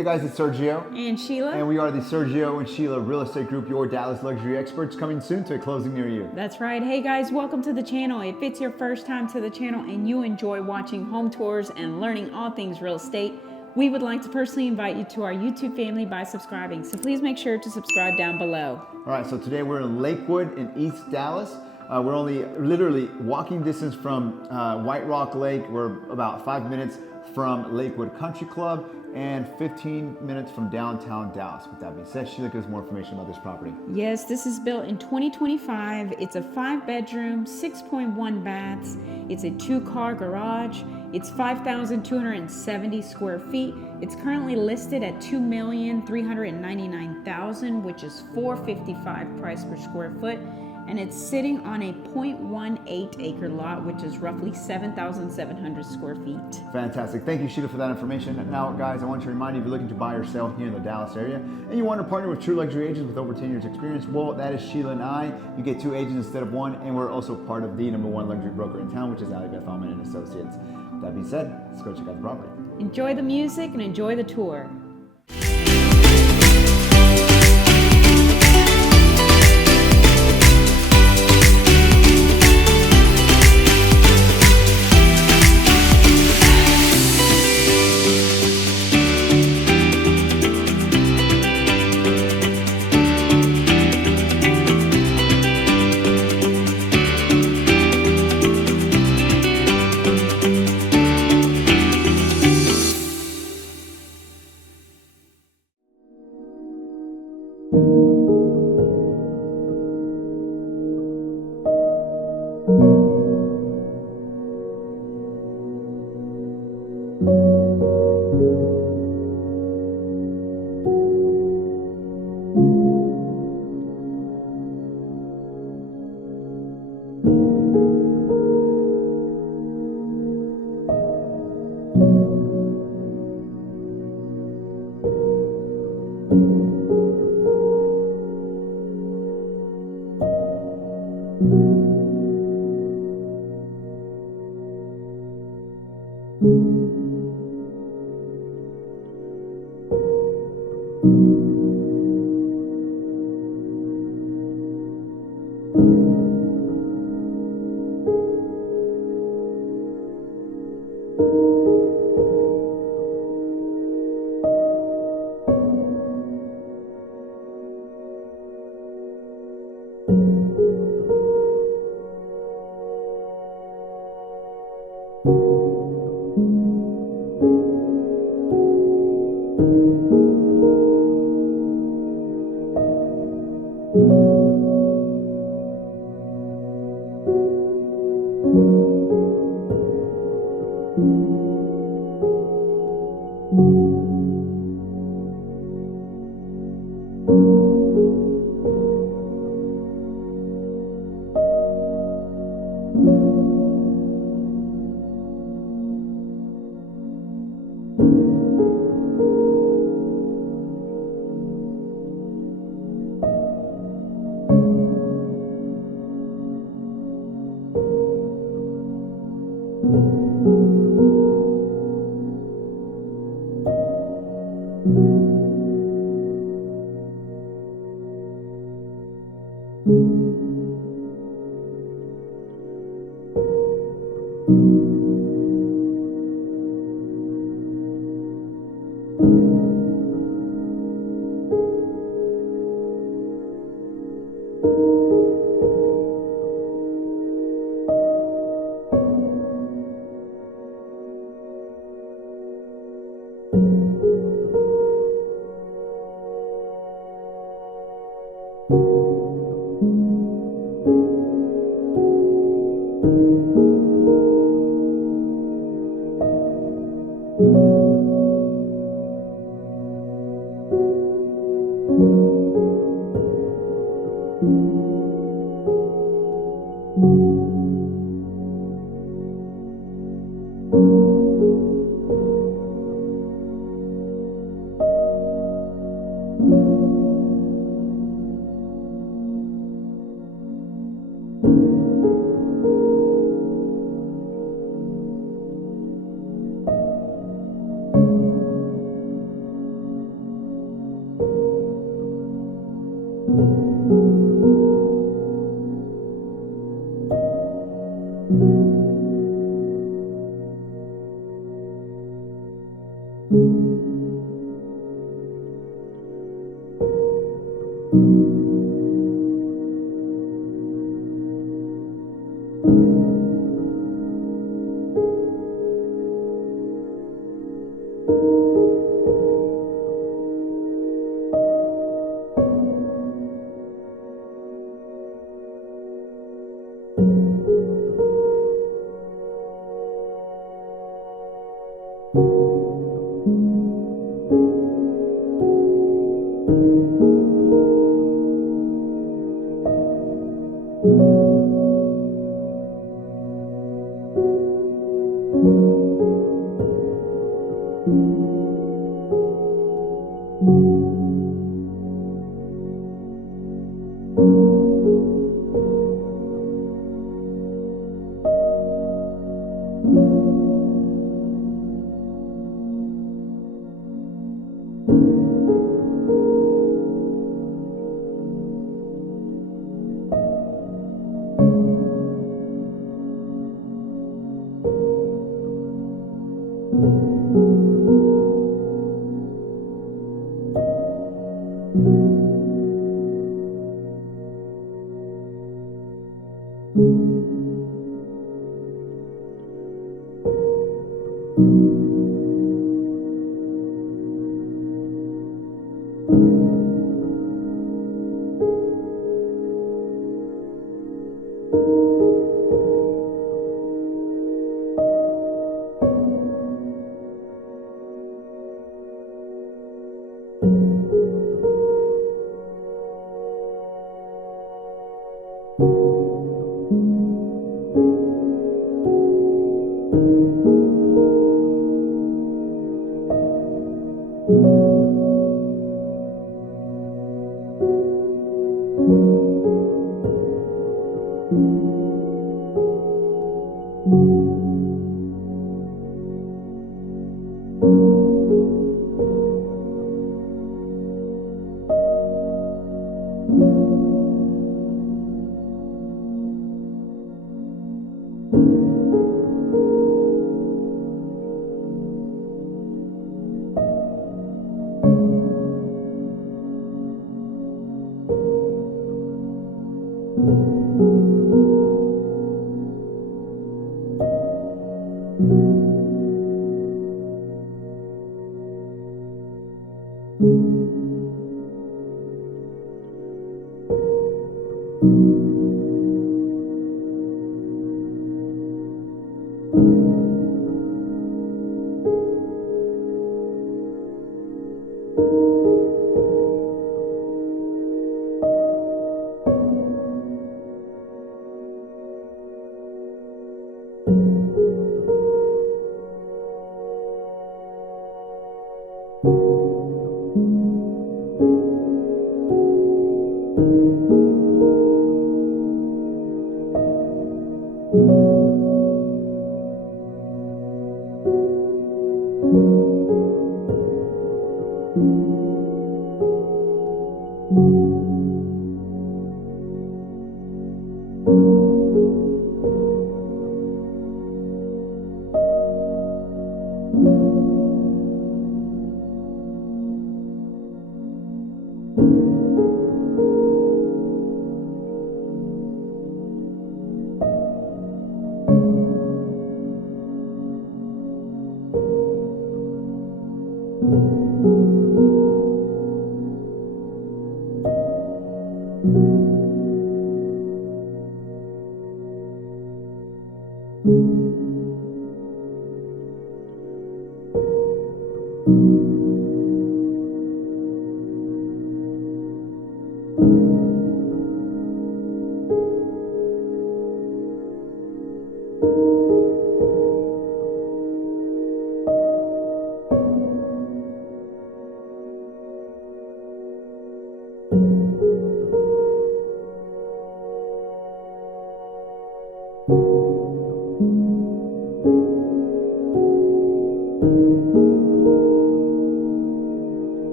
Hey guys, it's Sergio. And Sheila. And we are the Sergio and Sheila Real Estate Group, your Dallas luxury experts, coming soon to a closing near you. That's right. Hey guys, welcome to the channel. If it's your first time to the channel and you enjoy watching home tours and learning all things real estate, we would like to personally invite you to our YouTube family by subscribing. So please make sure to subscribe down below. All right, so today we're in Lakewood in East Dallas. We're only literally walking distance from White Rock Lake. We're about 5 minutes from Lakewood Country Club and 15 minutes from downtown Dallas. With that being said, Sheila, give us more information about this property. Yes, this is built in 2025. It's a 5-bedroom, 6.1 baths. It's a 2-car garage. It's 5,270 square feet. It's currently listed at $2,399,000, which is $455 price per square foot. And it's sitting on a 0.18 acre lot, which is roughly 7,700 square feet. Fantastic. Thank you, Sheila, for that information. Now, guys, I want to remind you, if you're looking to buy or sell here in the Dallas area, and you want to partner with true luxury agents with over 10 years experience, well, that is Sheila and I. You get 2 agents instead of 1, and we're also part of the #1 luxury broker in town, which is Beth Allman and Associates. That being said, let's go check out the property. Enjoy the music and enjoy the tour.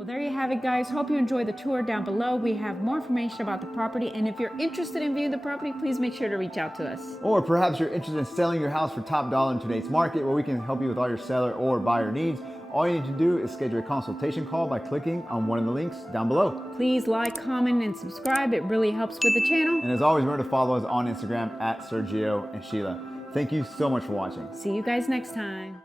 Well, there you have it, guys. Hope you enjoyed the tour. Down below we have more information about the property, and if you're interested in viewing the property, please make sure to reach out to us. Or perhaps you're interested in selling your house for top dollar in today's market, where we can help you with all your seller or buyer needs. All you need to do is schedule a consultation call by clicking on one of the links down below. Please like, comment, and subscribe. It really helps with the channel. And as always, remember to follow us on Instagram at Sergio and Sheila. Thank you so much for watching. See you guys next time.